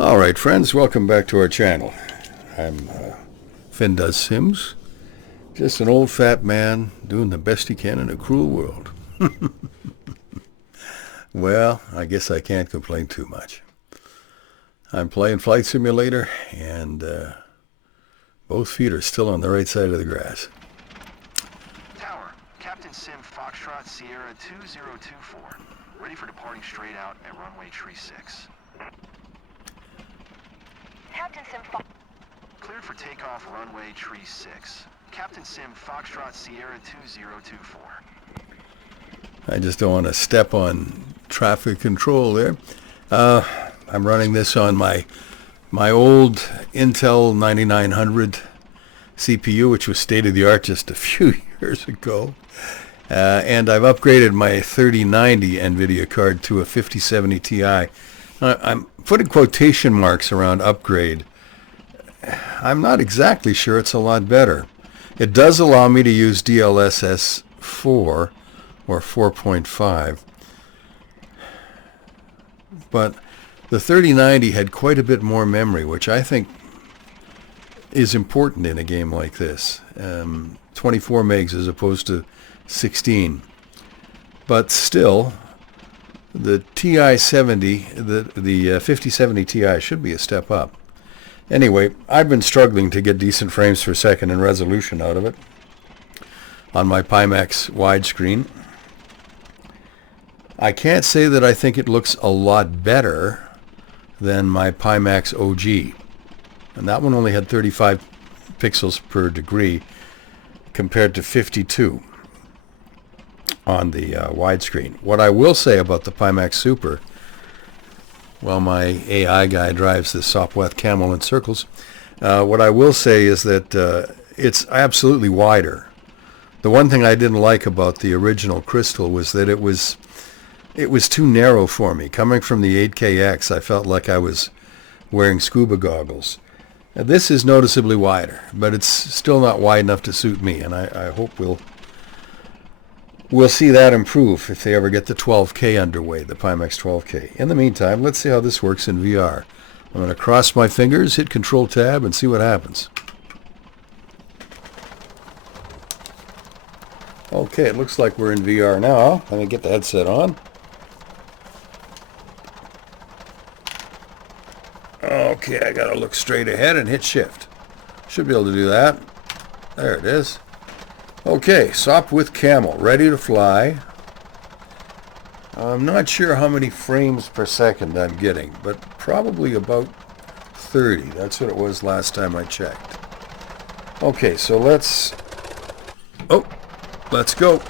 Alright friends, welcome back to our channel. I'm Finn Does Sims, just an old fat man doing the best he can in a cruel world. Well, I guess I can't complain too much. I'm playing Flight Simulator and both feet are still on the right side of the grass. Tower, Captain Sim Foxtrot Sierra 2024, ready for departing straight out at runway tree 6. Captain Sim Cleared for takeoff runway tree 6. Captain Sim Foxtrot Sierra 2024. I just don't want to step on traffic control there. I'm running this on my old Intel 9900 CPU, which was state-of-the-art just a few years ago. And I've upgraded my 3090 Nvidia card to a 5070 Ti. I'm putting quotation marks around upgrade. I'm not exactly sure it's a lot better. It does allow me to use DLSS 4 or 4.5. But the 3090 had quite a bit more memory, which I think is important in a game like this. 24 megs as opposed to 16. But still, the TI-70, the 5070 Ti should be a step up. Anyway, I've been struggling to get decent frames per second and resolution out of it on my Pimax wide screen. I can't say that I think it looks a lot better than my Pimax OG. And that one only had 35 pixels per degree compared to 52 on the widescreen. What I will say about the Pimax Super, while my AI guy drives the Sopwith Camel in circles, what I will say is that it's absolutely wider. The one thing I didn't like about the original Crystal was that it was too narrow for me. Coming from the 8KX, I felt like I was wearing scuba goggles. Now, this is noticeably wider, but it's still not wide enough to suit me, and I hope we'll see that improve if they ever get the 12K underway, the Pimax 12K. In the meantime, let's see how this works in VR. I'm going to cross my fingers, hit Control-Tab, and see what happens. Okay, it looks like we're in VR now. Let me get the headset on. Okay, I gotta look straight ahead and hit Shift. Should be able to do that. There it is. Okay, Sopwith Camel, ready to fly. I'm not sure how many frames per second I'm getting, but probably about 30. That's what it was last time I checked. Okay, so let's go.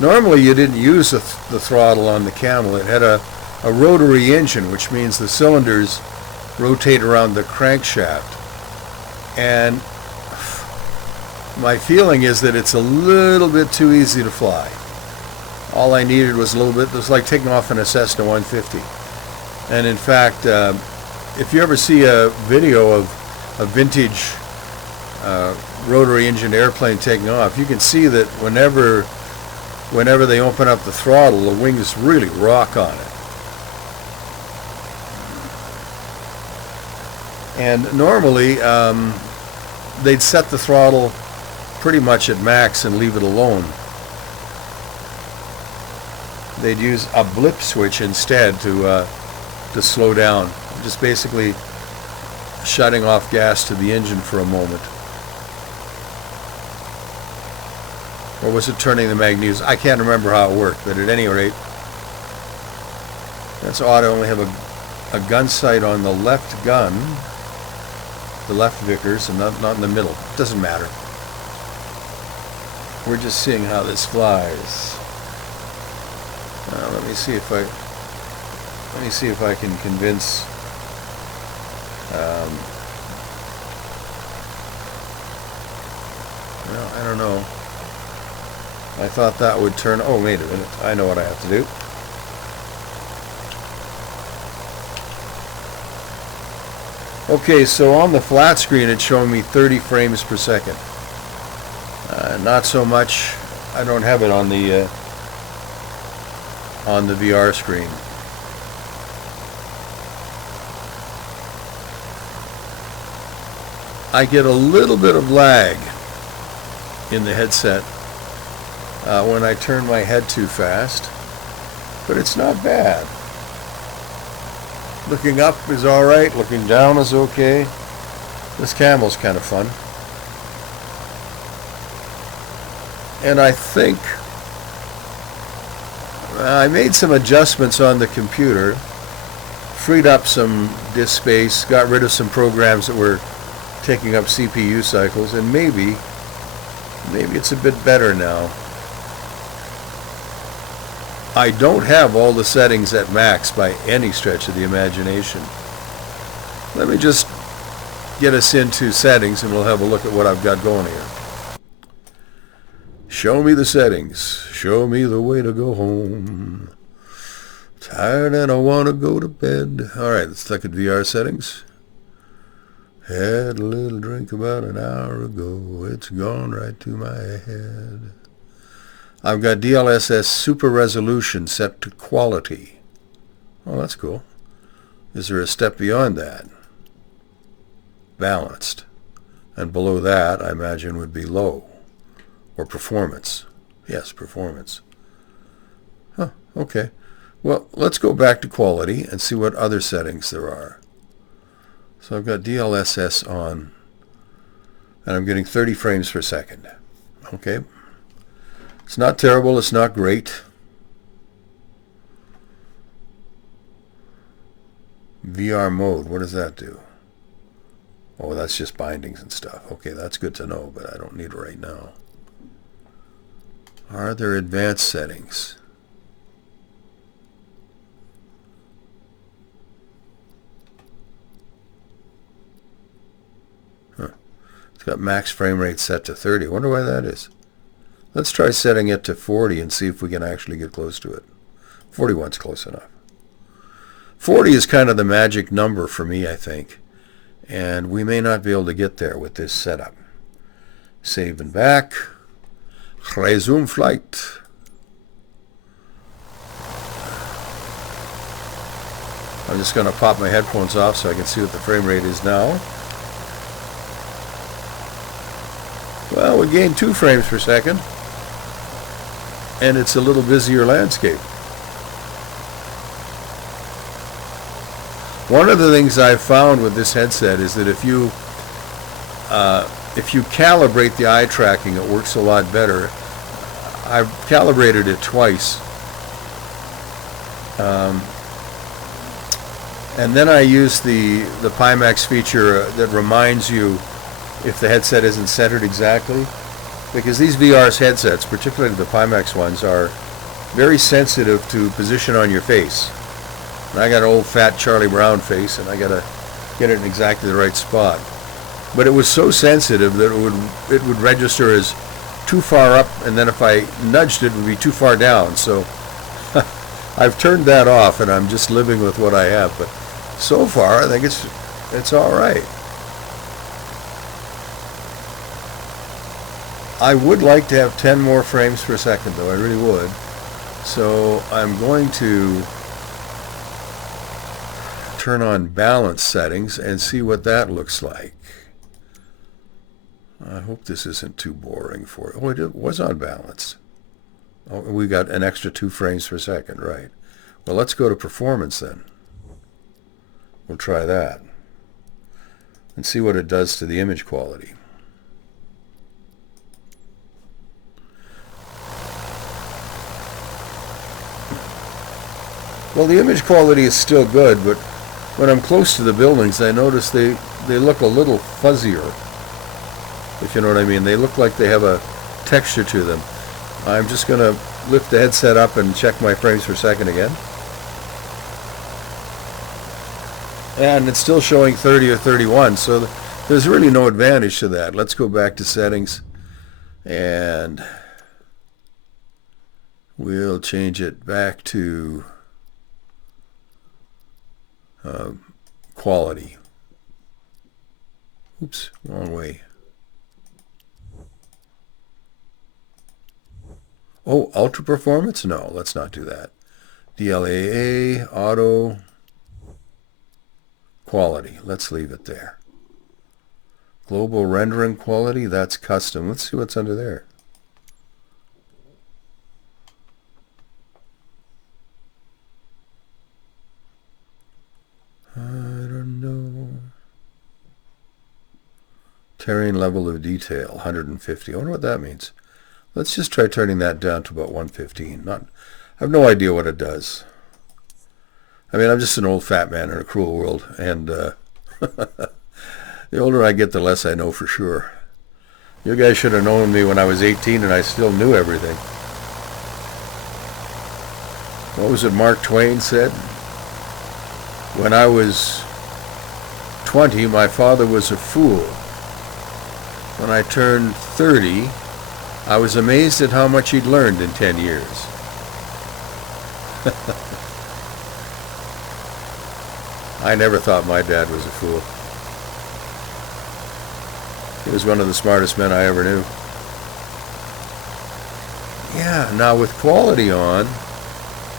Normally you didn't use the throttle on the Camel. It had a rotary engine, which means the cylinders rotate around the crankshaft. And my feeling is that it's a little bit too easy to fly. All I needed was a little bit. It was like taking off in a Cessna 150. And in fact, if you ever see a video of a vintage rotary engine airplane taking off, you can see that whenever they open up the throttle, the wings really rock on it. And normally they'd set the throttle pretty much at max and leave it alone. They'd use a blip switch instead to slow down, just basically shutting off gas to the engine for a moment. Or was it turning the magnets? I can't remember how it worked, but at any rate, that's odd. I only have a gun sight on the left gun, the left Vickers, and not in the middle. Doesn't matter. We're just seeing how this flies. Let me see if I can convince. Well, I don't know. I thought that would turn. Oh, wait a minute. I know what I have to do. Okay, so on the flat screen it's showing me 30 frames per second. Not so much. I don't have it on the VR screen. I get a little bit of lag in the headset when I turn my head too fast, but it's not bad. Looking up is alright, looking down is okay. This camel's kind of fun. And I think I made some adjustments on the computer, freed up some disk space, got rid of some programs that were taking up CPU cycles, and maybe it's a bit better now. I don't have all the settings at max by any stretch of the imagination. Let me just get us into settings and we'll have a look at what I've got going here. Show me the settings. Show me the way to go home. Tired and I want to go to bed. Alright, let's look at VR settings. Had a little drink about an hour ago. It's gone right to my head. I've got DLSS Super Resolution set to quality. Oh, that's cool. Is there a step beyond that? Balanced. And below that, I imagine, would be low. Or performance. Yes, performance. Huh, okay. Well, let's go back to quality and see what other settings there are. So I've got DLSS on, and I'm getting 30 frames per second. Okay. It's not terrible, it's not great. VR mode, what does that do? Oh, that's just bindings and stuff. Okay, that's good to know, but I don't need it right now. Are there advanced settings? Huh. It's got max frame rate set to 30. I wonder why that is. Let's try setting it to 40 and see if we can actually get close to it. 41's close enough. 40 is kind of the magic number for me, I think. And we may not be able to get there with this setup. Save and back. Resume flight. I'm just going to pop my headphones off so I can see what the frame rate is now. Well, we gained 2 frames per second. And it's a little busier landscape. One of the things I've found with this headset is that if you calibrate the eye tracking, it works a lot better. I've calibrated it twice. And then I use the Pimax feature that reminds you if the headset isn't centered exactly. Because these VR headsets, particularly the Pimax ones, are very sensitive to position on your face. And I got an old fat Charlie Brown face, and I got to get it in exactly the right spot. But it was so sensitive that it would register as too far up, and then if I nudged it, it would be too far down. So I've turned that off, and I'm just living with what I have. But so far, I think it's all right. I would like to have 10 more frames per second, though. I really would. So I'm going to turn on balance settings and see what that looks like. I hope this isn't too boring for you. Oh, it was on balance. Oh, we got an extra 2 frames per second, right. Well, let's go to performance then. We'll try that and see what it does to the image quality. Well, the image quality is still good, but when I'm close to the buildings, I notice they look a little fuzzier, if you know what I mean. They look like they have a texture to them. I'm just going to lift the headset up and check my frames per second again. And it's still showing 30 or 31, so there's really no advantage to that. Let's go back to settings, and we'll change it back to quality. Oops, wrong way. Oh, ultra performance? No, let's not do that. DLAA, auto, quality. Let's leave it there. Global rendering quality, that's custom. Let's see what's under there. I don't know. Terrain level of detail, 150. I wonder what that means. Let's just try turning that down to about 115. I have no idea what it does. I mean, I'm just an old fat man in a cruel world, and the older I get, the less I know for sure. You guys should have known me when I was 18 and I still knew everything. What was it Mark Twain said? When I was 20, my father was a fool. When I turned 30, I was amazed at how much he'd learned in 10 years. I never thought my dad was a fool. He was one of the smartest men I ever knew. Yeah, now with quality on,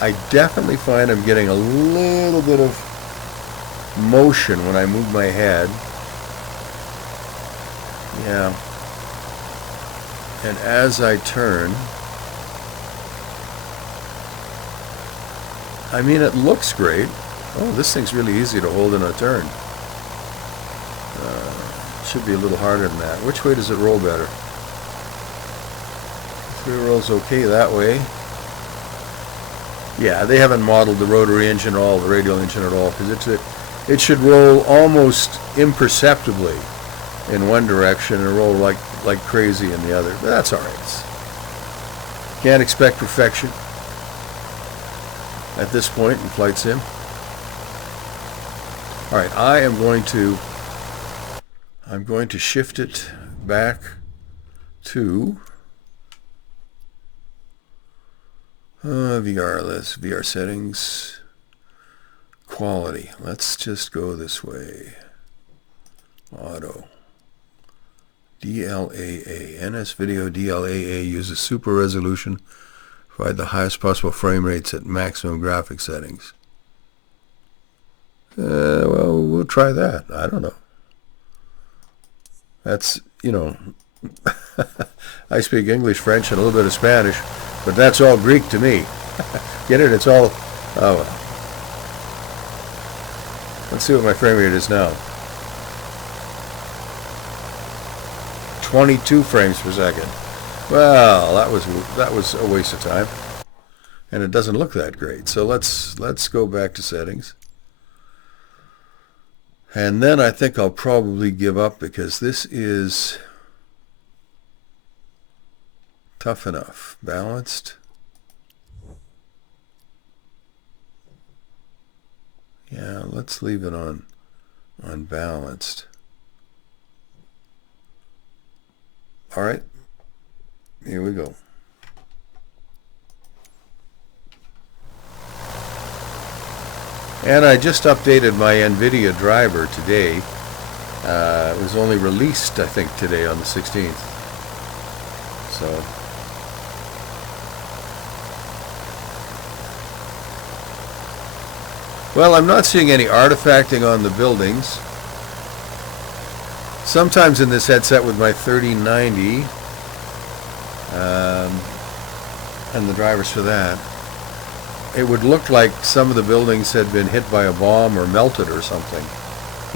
I definitely find I'm getting a little bit of motion when I move my head. Yeah. And as I turn, I mean, it looks great. Oh, this thing's really easy to hold in a turn. Should be a little harder than that. Which way does it roll better? It rolls okay that way. Yeah, they haven't modeled the rotary engine at all, the radial engine at all, because it should roll almost imperceptibly in one direction and roll like crazy in the other. But that's all right. Can't expect perfection at this point in flight sim. All right, I'm going to shift it back to VR settings, quality. Let's just go this way. Auto. DLAA. NS Video DLAA uses super resolution, provide the highest possible frame rates at maximum graphic settings. Well, we'll try that. I don't know. That's, I speak English, French, and a little bit of Spanish, but that's all Greek to me. Get it? It's all, oh well. Let's see what my frame rate is now. 22 frames per second. Well, that was a waste of time, and it doesn't look that great. So let's go back to settings, and then I think I'll probably give up because this is tough enough. Balanced. Yeah, let's leave it on balanced. All right, here we go. And I just updated my Nvidia driver today. It was only released, I think, today on the 16th. So, well, I'm not seeing any artifacting on the buildings. Sometimes in this headset with my 3090 and the drivers for that, it would look like some of the buildings had been hit by a bomb or melted or something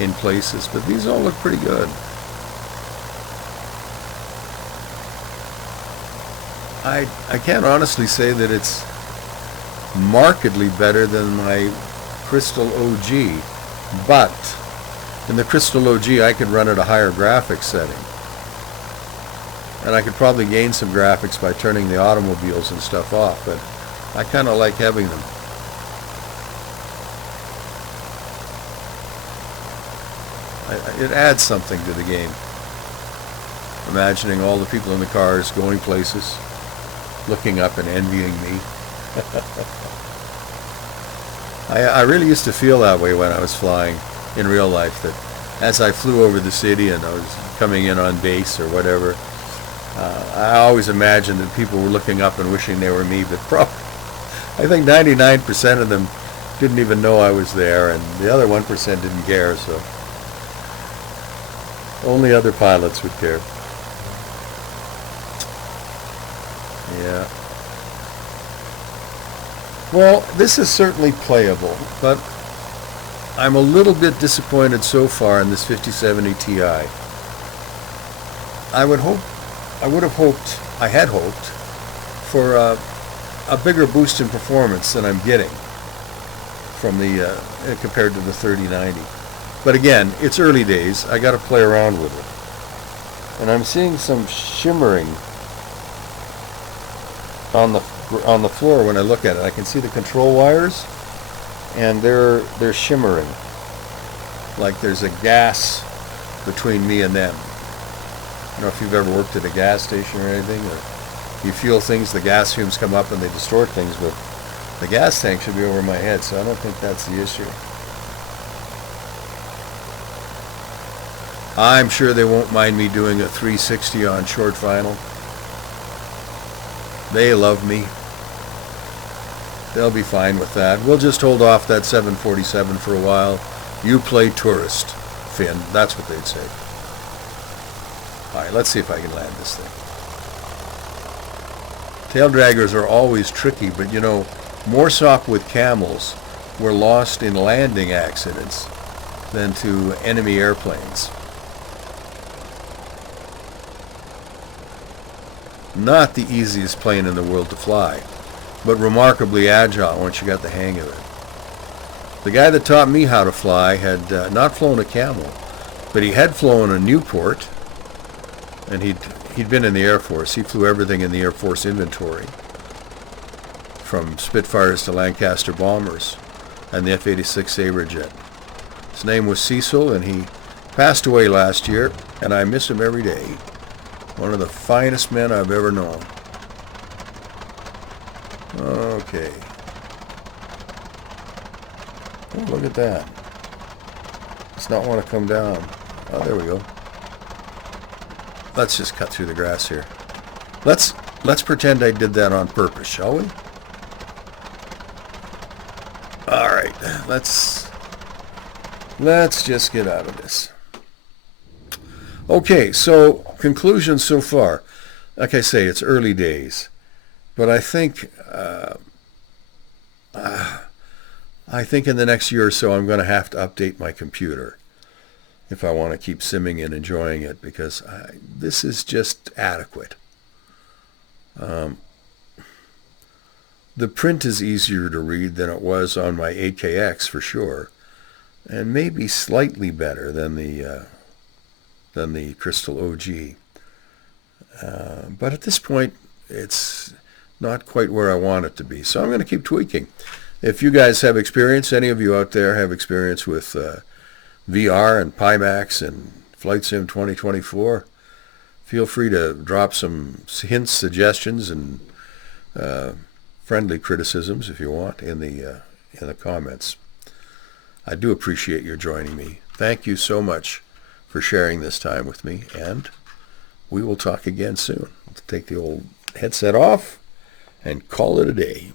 in places, but these all look pretty good. I can't honestly say that it's markedly better than my Crystal OG, but in the Crystal OG I could run at a higher graphics setting, and I could probably gain some graphics by turning the automobiles and stuff off, but I kind of like having them. It adds something to the game. Imagining all the people in the cars going places, looking up and envying me. I really used to feel that way when I was flying in real life, that as I flew over the city and I was coming in on base or whatever, I always imagined that people were looking up and wishing they were me, but probably, I think 99% of them didn't even know I was there, and the other 1% didn't care. So Only other pilots would care. Yeah. Well, this is certainly playable, but I'm a little bit disappointed so far in this 5070 Ti. I had hoped for a bigger boost in performance than I'm getting from the compared to the 3090. But again, it's early days. I got to play around with it, and I'm seeing some shimmering on the floor when I look at it. I can see the control wires, and they're shimmering, like there's a gas between me and them. I don't know if you've ever worked at a gas station or anything, or you feel things, the gas fumes come up and they distort things, but the gas tank should be over my head, so I don't think that's the issue. I'm sure they won't mind me doing a 360 on short final. They love me. They'll be fine with that. We'll just hold off that 747 for a while. You play tourist, Finn. That's what they'd say. All right, let's see if I can land this thing. Tail draggers are always tricky, but you know, Moorsock with camels were lost in landing accidents than to enemy airplanes. Not the easiest plane in the world to fly, but remarkably agile once you got the hang of it. The guy that taught me how to fly had not flown a Camel, but he had flown a Newport, and he'd been in the Air Force. He flew everything in the Air Force inventory, from Spitfires to Lancaster bombers and the F-86 Sabre jet. His name was Cecil, and he passed away last year, and I miss him every day. One of the finest men I've ever known. Okay. Oh, look at that. Does not want to come down. Oh, there we go. Let's just cut through the grass here. Let's pretend I did that on purpose, shall we? All right. Let's just get out of this. Okay, so conclusions so far. Like I say, it's early days, but I think in the next year or so I'm going to have to update my computer if I want to keep simming and enjoying it, because this is just adequate. The print is easier to read than it was on my 8KX for sure, and maybe slightly better than the Crystal OG. But at this point, it's not quite where I want it to be. So I'm going to keep tweaking. If you guys have experience, any of you out there have experience with VR and Pimax and Flight Sim 2024, feel free to drop some hints, suggestions, and friendly criticisms if you want in the comments. I do appreciate your joining me. Thank you so much for sharing this time with me, and we will talk again soon. Let's take the old headset off and call it a day.